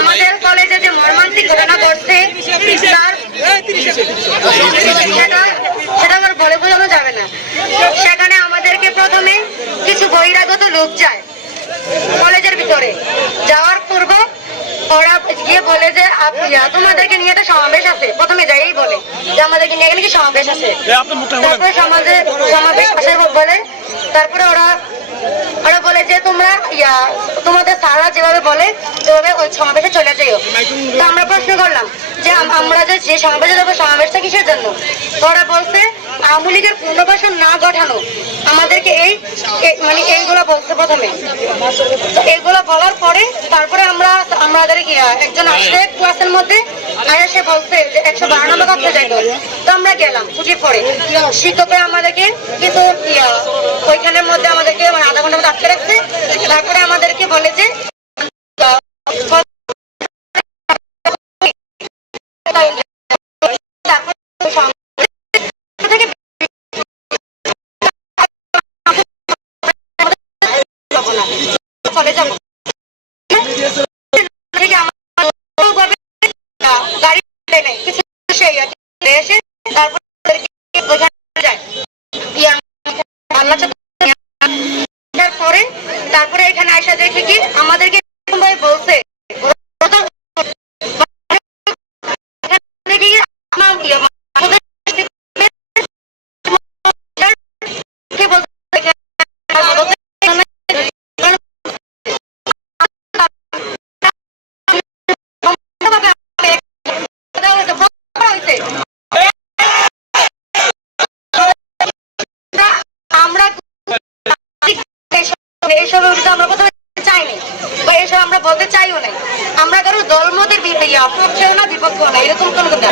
আমাদের কলেজে যে মর্মান্তিক ঘটনা ঘটছে সেটা আমার বলে বোঝানো যাবে না। সেখানে আমাদেরকে প্রথমে কিছু বহিরাগত লোক যায় কলেজের ভিতরে, যাওয়ার পূর্ব ওরা গিয়ে বলে যে তোমাদেরকে নিয়ে একটা সমাবেশ আছে। প্রথমে যাই বলে যে আমাদেরকে নিয়ে গেলে কি সমাবেশ আছে, তারপরে সমাবেশ আসে বলে, তারপরে ওরা বলে যে তোমরা তোমাদের স্যাররা যেভাবে বলে সেভাবে ওই সমাবেশে চলে যাইও। তো আমরা প্রশ্ন করলাম যে আমরা যে সমাবেশে যাবো, সমাবেশটা কিসের জন্য? তো ওরা বলছে আওয়ামী লীগের পুনর্বাসন না ঘটানো আমাদেরকে মানে এইগুলো বলছে প্রথমে। এইগুলো বলার পরে তারপরে আমাদের একজন আসলে ক্লাসের মধ্যে সে বলছে যে 112 নম্বর কক্ষে যাইতো। তো আমরা গেলাম ছুটির পরে, শিক্ষকরা আমাদেরকে কিছু ওইখানের মধ্যে আমাদেরকে মানে আধা ঘন্টার মধ্যে আটকে রাখছে। তারপরে আমাদেরকে বলে যে তারপরে এখানে আসা দেখে কি আমাদেরকে বলছে আমরা বলতে চাইও নাই, আমরা কারো দলমতের পক্ষেও না বিপক্ষেও না, এরকম কোনো কথা।